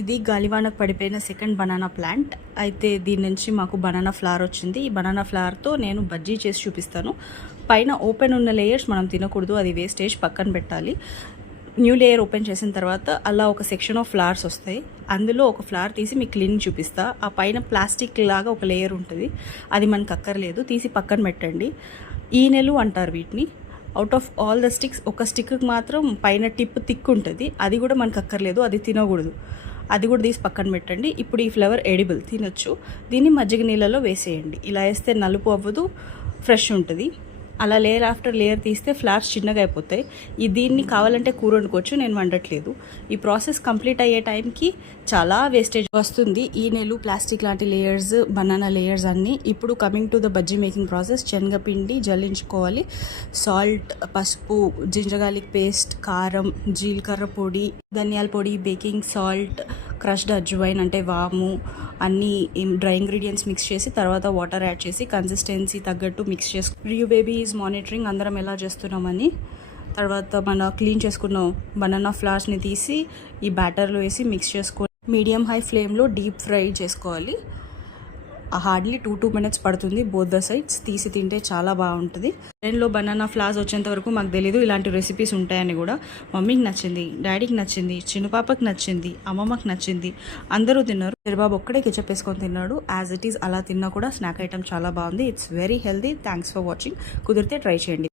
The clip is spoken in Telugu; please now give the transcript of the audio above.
ఇది గాలివానకు పడిపోయిన సెకండ్ బనానా ప్లాంట్. అయితే దీని నుంచి మాకు బనానా ఫ్లవర్ వచ్చింది. ఈ బనానా ఫ్లవర్తో నేను బజ్జీ చేసి చూపిస్తాను. పైన ఓపెన్ ఉన్న లేయర్స్ మనం తినకూడదు, అది వేస్టేజ్, పక్కన పెట్టాలి. న్యూ లేయర్ ఓపెన్ చేసిన తర్వాత అలా ఒక సెక్షన్ ఆఫ్ ఫ్లవర్స్ వస్తాయి. అందులో ఒక ఫ్లవర్ తీసి మీకు క్లీన్ చూపిస్తా. ఆ పైన ప్లాస్టిక్ లాగా ఒక లేయర్ ఉంటుంది, అది మనకు అక్కర్లేదు, తీసి పక్కన పెట్టండి. ఈనెలు అంటారు వీటిని. Out of all the sticks ఒక స్టిక్కి మాత్రం పైన టిప్ థిక్ ఉంటుంది, అది కూడా మనకు అక్కర్లేదు, అది తినకూడదు, అది కూడా తీసి పక్కన పెట్టండి. ఇప్పుడు ఈ ఫ్లవర్ ఎడిబుల్, తినొచ్చు. దీన్ని మజ్జిగ నీళ్ళలో వేసేయండి. ఇలా వేస్తే నలుపు అవ్వదు, ఫ్రెష్ ఉంటుంది. అలా లేయర్ ఆఫ్టర్ లేయర్ తీస్తే ఫ్లవర్స్ చిన్నగా అయిపోతాయి. దీన్ని కావాలంటే కూర వండుకోవచ్చు, నేను వండట్లేదు. ఈ ప్రాసెస్ కంప్లీట్ అయ్యే టైంకి చాలా వేస్టేజ్ వస్తుంది. ఈ నెలు ప్లాస్టిక్ లాంటి లేయర్స్, బనానా లేయర్స్ అన్నీ. ఇప్పుడు coming to the bajji making process. శనగపిండి జల్లించుకోవాలి, సాల్ట్, పసుపు, జింజర్ గార్లిక్ పేస్ట్, కారం, జీలకర్ర పొడి, ధనియాల పొడి, బేకింగ్ సాల్ట్, క్రష్డ్ అజ్వైన్ అంటే వాము, అన్నీ డ్రై ఇంగ్రీడియంట్స్ మిక్స్ చేసి తర్వాత వాటర్ యాడ్ చేసి కన్సిస్టెన్సీ తగ్గట్టు మిక్స్ చేసి రియూ బేబీ ఈజ్ మానిటరింగ్ అందరం ఎలా చేస్తున్నామని. తర్వాత మన క్లీన్ చేసుకున్న బనానా ఫ్లవర్స్ని తీసి ఈ బ్యాటర్లో వేసి మిక్స్ చేసుకోవాలి. మీడియం హై ఫ్లేమ్లో డీప్ ఫ్రై చేసుకోవాలి. హార్డ్లీ 2 minutes పడుతుంది బోత్ ద సైడ్స్. తీసి తింటే చాలా బాగుంటుంది. ట్రైన్లో బనానా ఫ్లవర్స్ వచ్చేంత వరకు మాకు తెలీదు ఇలాంటి రెసిపీస్ ఉంటాయని కూడా. మమ్మీకి నచ్చింది, డాడీకి నచ్చింది, చిన్న పాపకి నచ్చింది, అమ్మమ్మకి నచ్చింది, అందరూ తిన్నారు. బాబు ఒక్కడే కెచప్ వేసుకొని తిన్నాడు. యాజ్ ఇట్ ఈస్ అలా తిన్నా కూడా స్నాక్ ఐటమ్ చాలా బాగుంది. It's very healthy. Thanks for watching. కుదిరితే ట్రై చేయండి.